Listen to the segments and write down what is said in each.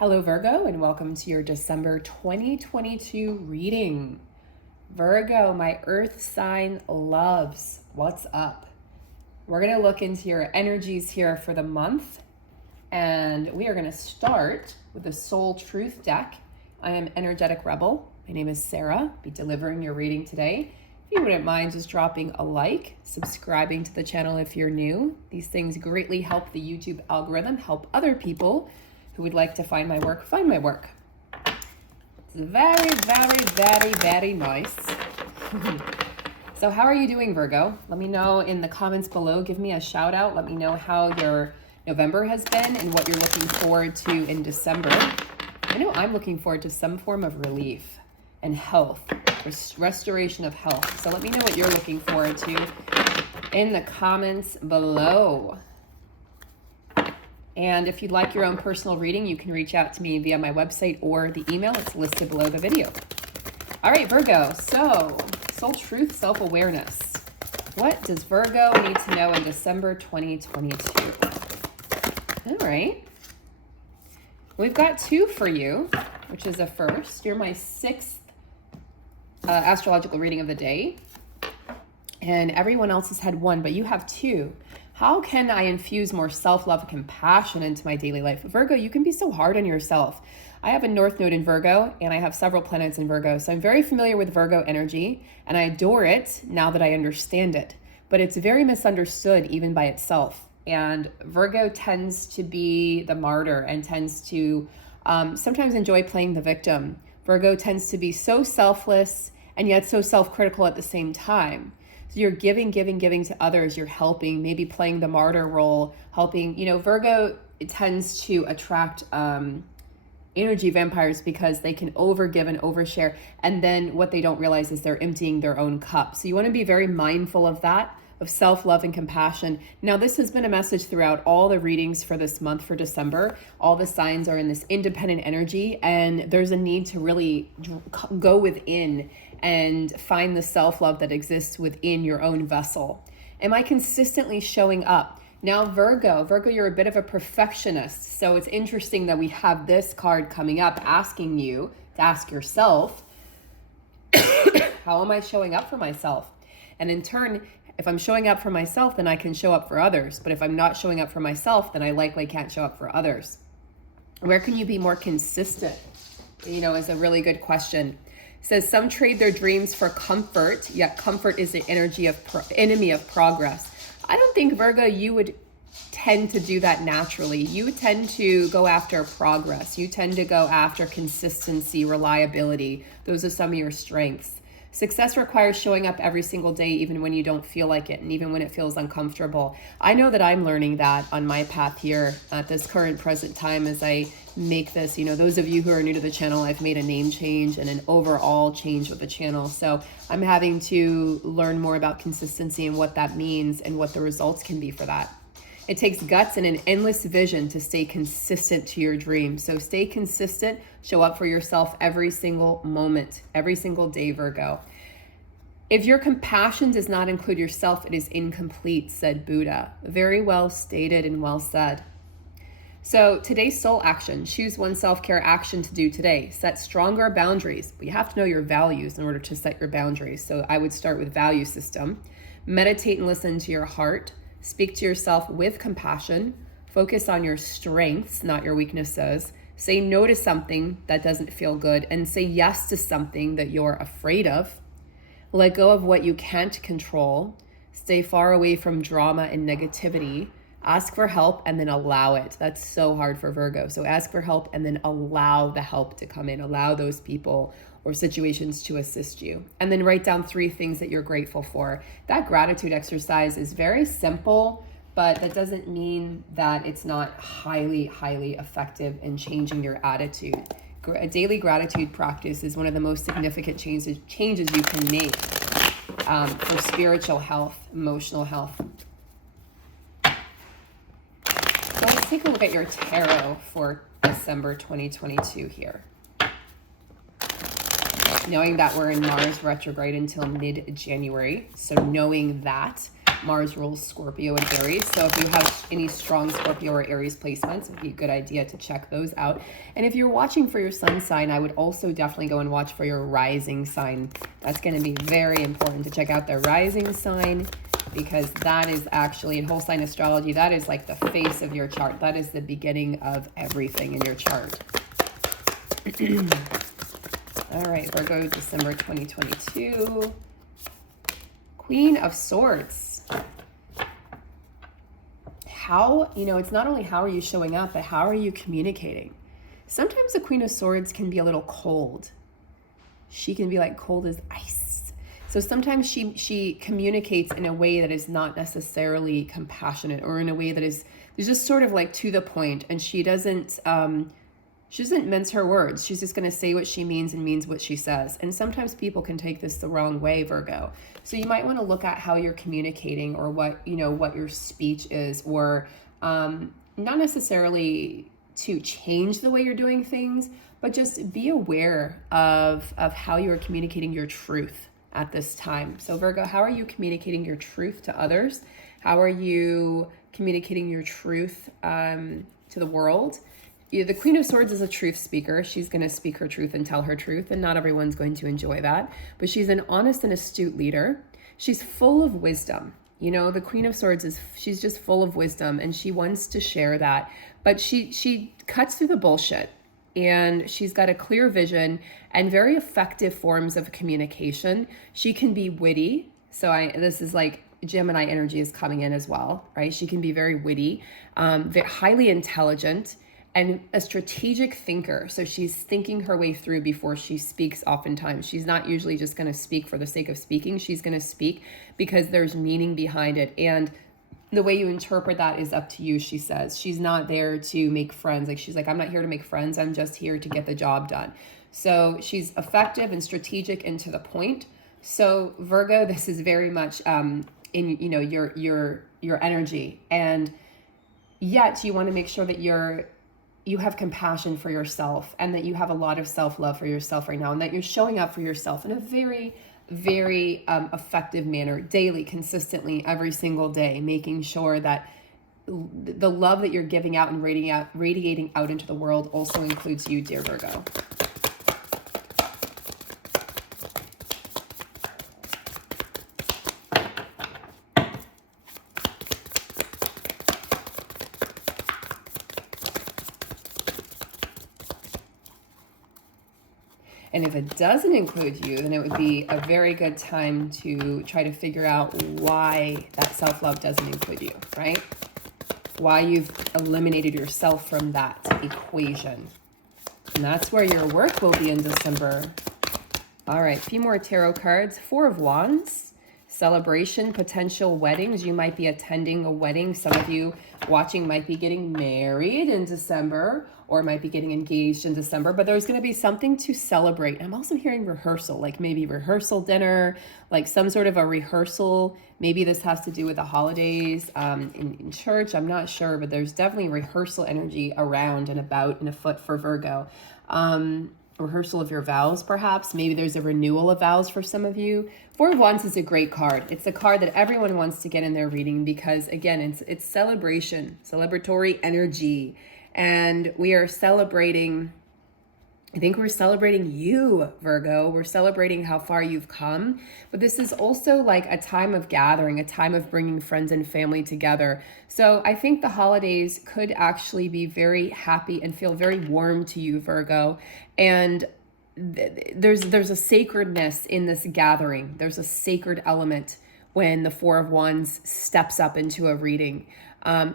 Hello Virgo, and welcome to your December 2022 reading. Virgo, my earth sign loves. What's up? We're going to look into your energies here for the month, and we are going to start with the Soul Truth deck. I am Energetic Rebel. My name is Sarah. I'll be delivering your reading today. If you wouldn't mind just dropping a like, subscribing to the channel if you're new. These things greatly help the YouTube algorithm, help other people who would like to find my work, find my work. It's very nice. So how are you doing, Virgo? Let me know in the comments below. Give me a shout out. Let me know how your November has been and what you're looking forward to in December. I know I'm looking forward to some form of relief and health, restoration of health. So let me know what you're looking forward to in the comments below. And if you'd like your own personal reading, you can reach out to me via my website or the email. It's listed below the video. All right, Virgo. So, Soul Truth, self-awareness. What does Virgo need to know in December 2022? All right. We've got two for you, which is a first. You're my sixth astrological reading of the day. And everyone else has had one, but you have two. How can I infuse more self-love and compassion into my daily life? Virgo, you can be so hard on yourself. I have a North Node in Virgo, and I have several planets in Virgo. So I'm very familiar with Virgo energy, and I adore it now that I understand it. But it's very misunderstood even by itself. And Virgo tends to be the martyr and tends to sometimes enjoy playing the victim. Virgo tends to be so selfless and yet so self-critical at the same time. So you're giving to others, you're helping, maybe playing the martyr role, helping. Virgo tends to attract energy vampires because they can overgive and overshare. And then what they don't realize is they're emptying their own cup. So you want to be very mindful of that, of self-love and compassion. Now, this has been a message throughout all the readings for this month, for December. All the signs are in this independent energy, and there's a need to really go within and find the self-love that exists within your own vessel. Am I consistently showing up? Now, Virgo, you're a bit of a perfectionist. So it's interesting that we have this card coming up asking you to ask yourself, how am I showing up for myself? And in turn, if I'm showing up for myself, then I can show up for others. But if I'm not showing up for myself, then I likely can't show up for others. Where can you be more consistent? Is a really good question. It says some trade their dreams for comfort, yet comfort is the enemy of progress. I don't think, Virgo, you would tend to do that naturally. You tend to go after progress. You tend to go after consistency, reliability. Those are some of your strengths. Success requires showing up every single day, even when you don't feel like it, and even when it feels uncomfortable. I know that I'm learning that on my path here at this current present time as I make this. Those of you who are new to the channel, I've made a name change and an overall change with the channel. So I'm having to learn more about consistency and what that means and what the results can be for that. It takes guts and an endless vision to stay consistent to your dreams. So stay consistent, show up for yourself every single moment, every single day, Virgo. If your compassion does not include yourself, it is incomplete, said Buddha. Very well stated and well said. So today's soul action, choose one self-care action to do today. Set stronger boundaries, but you have to know your values in order to set your boundaries. So I would start with value system. Meditate and listen to your heart. Speak to yourself with compassion. Focus on your strengths, not your weaknesses. Say no to something that doesn't feel good and say yes to something that you're afraid of. Let go of what you can't control. Stay far away from drama and negativity. Ask for help and then allow it. That's so hard for Virgo. So ask for help and then allow the help to come in. Allow those people or situations to assist you. And then write down 3 things that you're grateful for. That gratitude exercise is very simple, but that doesn't mean that it's not highly effective in changing your attitude. A daily gratitude practice is one of the most significant changes you can make for spiritual health, emotional health. So let's take a look at your tarot for December 2022 here. Knowing that we're in Mars retrograde until mid-January, so knowing that, Mars rules Scorpio and Aries. So if you have any strong Scorpio or Aries placements, it'd be a good idea to check those out. And if you're watching for your sun sign, I would also definitely go and watch for your rising sign. That's going to be very important to check out the rising sign, because that is actually, in whole sign astrology, that is like the face of your chart. That is the beginning of everything in your chart. All right, Virgo, December 2022. Queen of Swords. How, it's not only how are you showing up, but how are you communicating? Sometimes the Queen of Swords can be a little cold. She can be like cold as ice. So sometimes she communicates in a way that is not necessarily compassionate, or in a way that is just sort of like to the point, and she doesn't mince her words. She's just going to say what she means and means what she says. And sometimes people can take this the wrong way, Virgo. So you might want to look at how you're communicating, or what your speech is, or not necessarily to change the way you're doing things, but just be aware of how you're communicating your truth at this time. So Virgo, how are you communicating your truth to others? How are you communicating your truth to the world? The Queen of Swords is a truth speaker. She's going to speak her truth and tell her truth, and not everyone's going to enjoy that. But she's an honest and astute leader. She's full of wisdom. The Queen of Swords she's just full of wisdom, and she wants to share that. But she cuts through the bullshit, and she's got a clear vision and very effective forms of communication. She can be witty. So this is like Gemini energy is coming in as well, right? She can be very witty, very highly intelligent, and a strategic thinker. So she's thinking her way through before she speaks oftentimes. She's not usually just going to speak for the sake of speaking. She's going to speak because there's meaning behind it. And the way you interpret that is up to you, she says. She's not there to make friends. She's like, I'm not here to make friends. I'm just here to get the job done. So she's effective and strategic and to the point. So Virgo, this is very much in your energy. And yet you want to make sure that you have compassion for yourself, and that you have a lot of self-love for yourself right now, and that you're showing up for yourself in a very, very effective manner, daily, consistently, every single day, making sure that the love that you're giving out and radiating out into the world also includes you, dear Virgo. And if it doesn't include you, then it would be a very good time to try to figure out why that self-love doesn't include you, right? Why you've eliminated yourself from that equation. And that's where your work will be in December. All right, a few more tarot cards. Four of Wands, celebration, potential weddings. You might be attending a wedding. Some of you watching might be getting married in December, or might be getting engaged in December, but there's going to be something to celebrate. I'm also hearing rehearsal, like maybe rehearsal dinner, like some sort of a rehearsal. Maybe this has to do with the holidays in church. I'm not sure, but there's definitely rehearsal energy around and about and afoot for Virgo. Rehearsal of your vows, perhaps. Maybe there's a renewal of vows for some of you. Four of Wands is a great card. It's a card that everyone wants to get in their reading because, again, it's celebration, celebratory energy. And we are celebrating, I think we're celebrating you, Virgo. We're celebrating how far you've come. But this is also like a time of gathering, a time of bringing friends and family together. So I think the holidays could actually be very happy and feel very warm to you, Virgo. And there's a sacredness in this gathering. There's a sacred element when the Four of Wands steps up into a reading.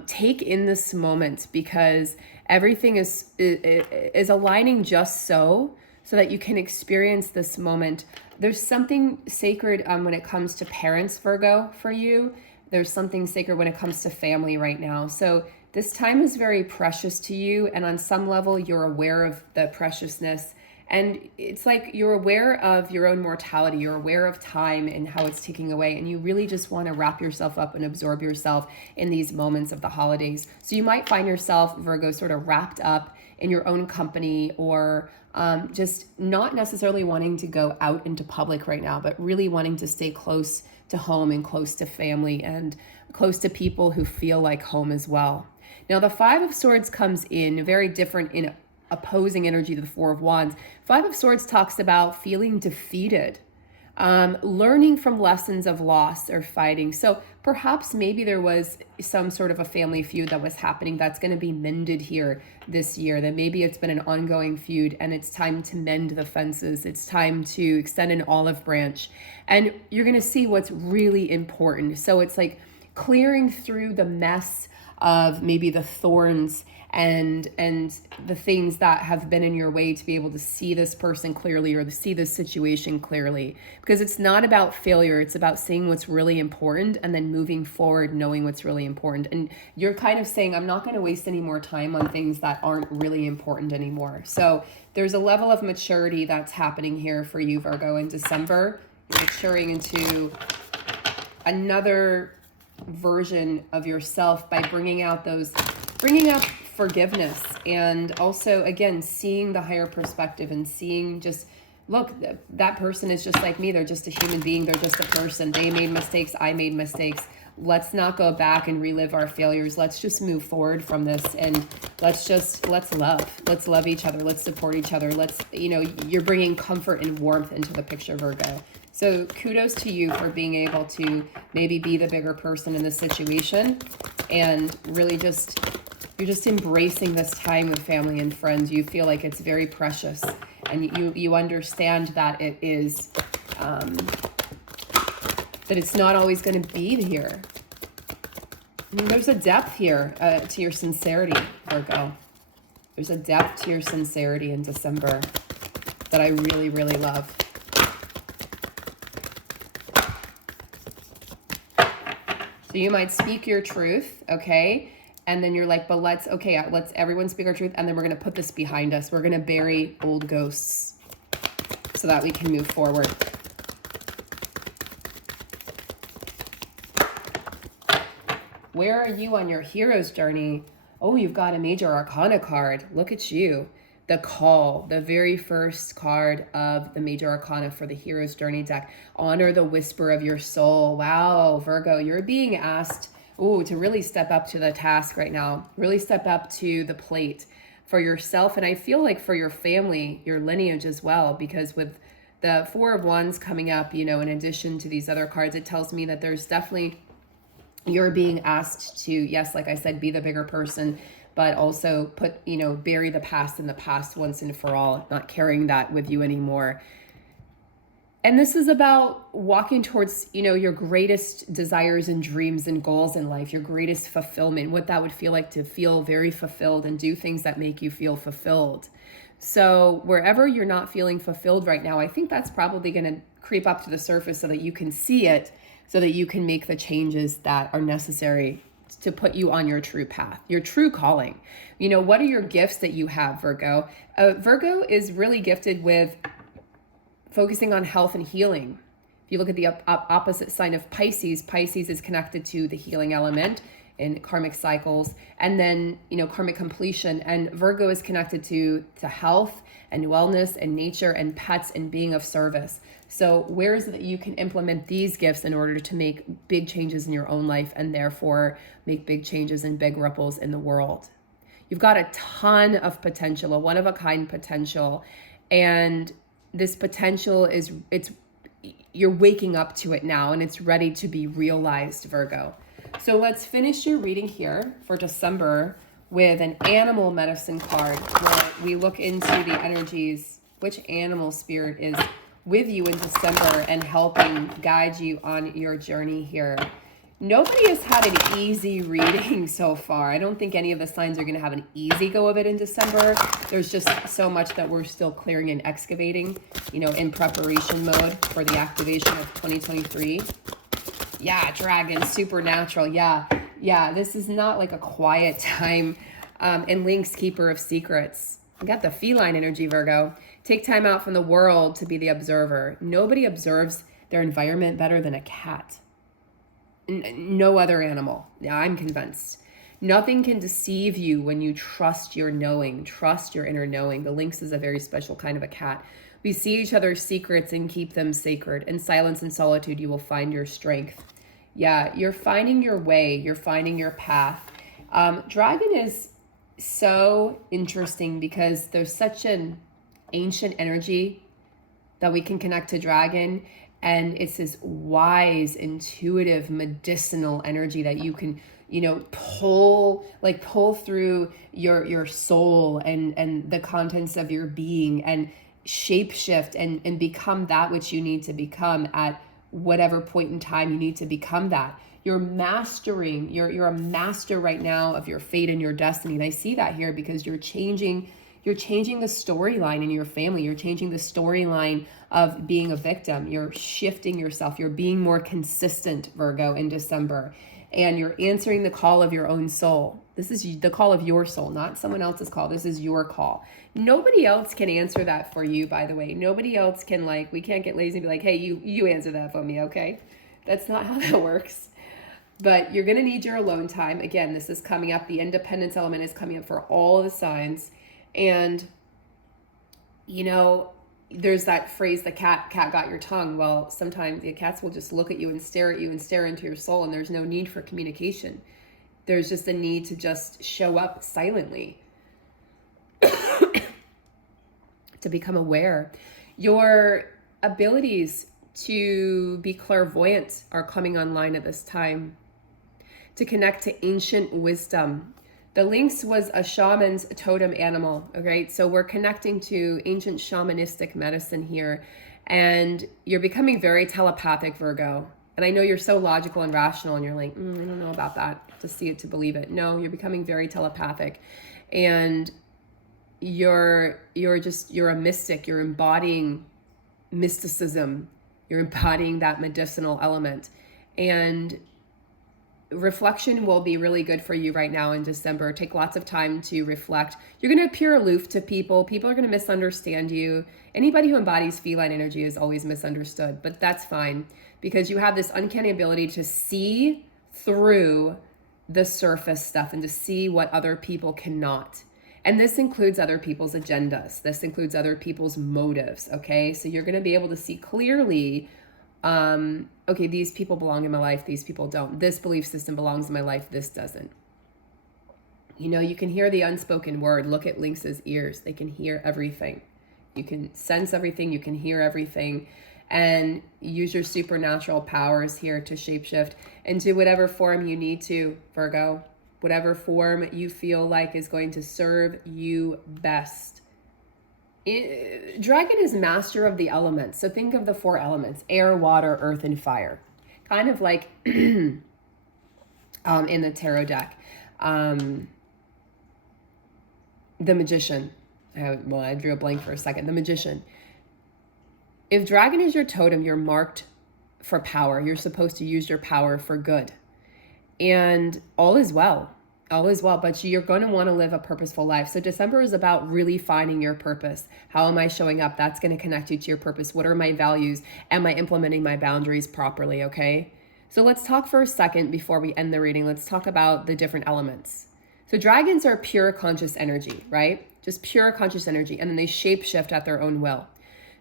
Take in this moment, because everything is aligning just so that you can experience this moment. There's something sacred when it comes to parents, Virgo, for you. There's something sacred when it comes to family right now. So this time is very precious to you, and on some level you're aware of the preciousness. And it's like you're aware of your own mortality. You're aware of time and how it's ticking away. And you really just want to wrap yourself up and absorb yourself in these moments of the holidays. So you might find yourself, Virgo, sort of wrapped up in your own company, or just not necessarily wanting to go out into public right now, but really wanting to stay close to home and close to family and close to people who feel like home as well. Now, the Five of Swords comes in very different in opposing energy to the Four of Wands. Five of Swords talks about feeling defeated, learning from lessons of loss or fighting. So perhaps maybe there was some sort of a family feud that was happening that's going to be mended here this year, that maybe it's been an ongoing feud and it's time to mend the fences. It's time to extend an olive branch, and you're going to see what's really important. So it's like clearing through the mess of maybe the thorns and the things that have been in your way to be able to see this person clearly or to see this situation clearly. Because it's not about failure, it's about seeing what's really important and then moving forward, knowing what's really important. And you're kind of saying, I'm not going to waste any more time on things that aren't really important anymore. So there's a level of maturity that's happening here for you, Virgo, in December. You're maturing into another version of yourself by bringing out forgiveness, and also, again, seeing the higher perspective and seeing just, look, that person is just like me. They're just a human being. They're just a person. They made mistakes. I made mistakes. Let's not go back and relive our failures. Let's just move forward from this, and let's love. Let's love each other. Let's support each other. You're bringing comfort and warmth into the picture, Virgo. So kudos to you for being able to maybe be the bigger person in this situation, and really you're just embracing this time with family and friends. You feel like it's very precious, and you understand that it is, that it's not always going to be here. I mean, there's a depth here to your sincerity, Virgo. There's a depth to your sincerity in December that I really, really love. So you might speak your truth, okay? And then you're like, but let's everyone speak our truth, and then we're going to put this behind us. We're going to bury old ghosts so that we can move forward. Where are you on your hero's journey? Oh, you've got a major arcana card. Look at you. The Call, the very first card of the major arcana for the hero's journey deck. Honor the whisper of your soul. Wow, Virgo, you're being asked to really step up to the task right now. Really step up to the plate for yourself. And I feel like for your family, your lineage as well, because with the Four of Wands coming up, in addition to these other cards, it tells me that there's definitely, you're being asked to, yes, like I said, be the bigger person, but also bury the past in the past once and for all, not carrying that with you anymore. And this is about walking towards, your greatest desires and dreams and goals in life, your greatest fulfillment, what that would feel like to feel very fulfilled and do things that make you feel fulfilled. So wherever you're not feeling fulfilled right now, I think that's probably going to creep up to the surface so that you can see it, so that you can make the changes that are necessary to put you on your true path, your true calling. What are your gifts that you have, Virgo? Virgo is really gifted with focusing on health and healing. If you look at the opposite sign of Pisces, Pisces is connected to the healing element in karmic cycles, and then, karmic completion. And Virgo is connected to health and wellness and nature and pets and being of service. So where is it that you can implement these gifts in order to make big changes in your own life and therefore make big changes and big ripples in the world? You've got a ton of potential, a one-of-a-kind potential. And this potential you're waking up to it now, and it's ready to be realized, Virgo. So let's finish your reading here for December with an animal medicine card, where we look into the energies, which animal spirit is with you in December and helping guide you on your journey here. Nobody has had an easy reading so far. I don't think any of the signs are going to have an easy go of it in December. There's just so much that we're still clearing and excavating, in preparation mode for the activation of 2023. Yeah, dragon, supernatural. Yeah. This is not like a quiet time. And Link's keeper of secrets. You got the feline energy, Virgo. Take time out from the world to be the observer. Nobody observes their environment better than a cat. No other animal. Yeah, I'm convinced. Nothing can deceive you when you trust your knowing, trust your inner knowing. The lynx is a very special kind of a cat. We see each other's secrets and keep them sacred. In silence and solitude, you will find your strength. Yeah, you're finding your way. You're finding your path. Dragon is so interesting because there's such an ancient energy that we can connect to dragon. And it's this wise, intuitive, medicinal energy that you can, pull through your soul and the contents of your being and shapeshift and become that which you need to become at whatever point in time you need to become that. You're mastering, you're a master right now of your fate and your destiny. And I see that here because you're changing the storyline in your family. You're changing the storyline of being a victim. You're shifting yourself. You're being more consistent, Virgo, in December. And you're answering the call of your own soul. This is the call of your soul, not someone else's call. This is your call. Nobody else can answer that for you, by the way. Nobody else can, we can't get lazy and be like, hey, you answer that for me, okay? That's not how that works. But you're going to need your alone time. Again, this is coming up. The independence element is coming up for all the signs. And, there's that phrase, the cat got your tongue. Well, sometimes the cats will just look at you and stare into your soul. And there's no need for communication. There's just a need to just show up silently. To become aware. Your abilities to be clairvoyant are coming online at this time. To connect to ancient wisdom. The lynx was a shaman's totem animal, okay? So we're connecting to ancient shamanistic medicine here. And you're becoming very telepathic, Virgo. And I know you're so logical and rational and you're like, I don't know about that. To see it, to believe it. No, you're becoming very telepathic. And you're a mystic. You're embodying mysticism. You're embodying that medicinal element. And reflection will be really good for you right now in December. Take lots of time to reflect. You're going to appear aloof to people. People are going to misunderstand you. Anybody who embodies feline energy is always misunderstood, but that's fine because you have this uncanny ability to see through the surface stuff and to see what other people cannot. And this includes other people's agendas. This includes other people's motives, okay? So you're going to be able to see clearly okay, these people belong in my life, these people don't. This belief system belongs in my life, this doesn't. You can hear the unspoken word. Look at lynx's ears. They can hear everything. You can sense everything, you can hear everything, and use your supernatural powers here to shapeshift into whatever form you need to, Virgo. Whatever form you feel like is going to serve you best. Dragon is master of the elements. So think of the 4 elements: air, water, earth, and fire. Kind of like in the tarot deck. The Magician. I drew a blank for a second. The Magician. If dragon is your totem, you're marked for power. You're supposed to use your power for good. And all is well. All is well, but you're going to want to live a purposeful life. So December is about really finding your purpose. How am I showing up? That's going to connect you to your purpose. What are my values? Am I implementing my boundaries properly? Okay. So let's talk for a second before we end the reading. Let's talk about the different elements. So dragons are pure conscious energy, right? Just pure conscious energy. And then they shapeshift at their own will.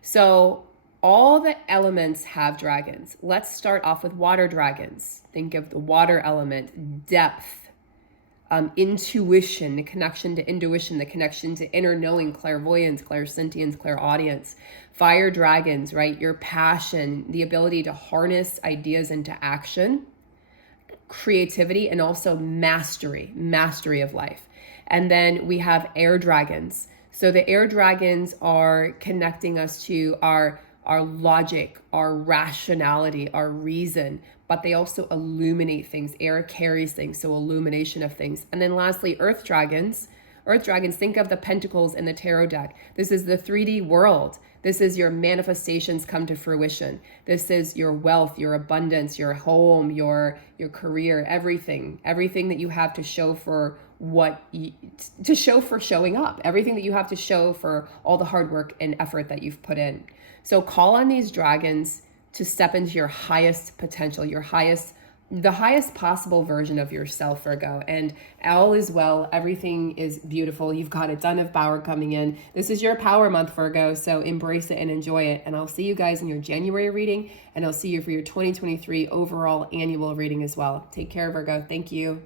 So all the elements have dragons. Let's start off with water dragons. Think of the water element, depth. Intuition, the connection to intuition, the connection to inner knowing, clairvoyance, clairsentience, clairaudience. Fire dragons, right? Your passion, the ability to harness ideas into action, creativity, and also mastery of life. And then we have air dragons. So the air dragons are connecting us to our logic, our rationality, our reason, but they also illuminate things. Air carries things, so illumination of things. And then lastly, earth dragons. Earth dragons, think of the pentacles in the tarot deck. This is the 3D world. This is your manifestations come to fruition. This is your wealth, your abundance, your home, your career, everything that you have to show for showing up, everything that you have to show for all the hard work and effort that you've put in. So call on these dragons to step into your highest potential, your highest the highest possible version of yourself, Virgo, and all is well. Everything is beautiful. You've got a ton of power coming in. This is your power month, Virgo, so embrace it and enjoy it. And I'll see you guys in your January reading, and I'll see you for your 2023 overall annual reading as well. Take care, Virgo. Thank you.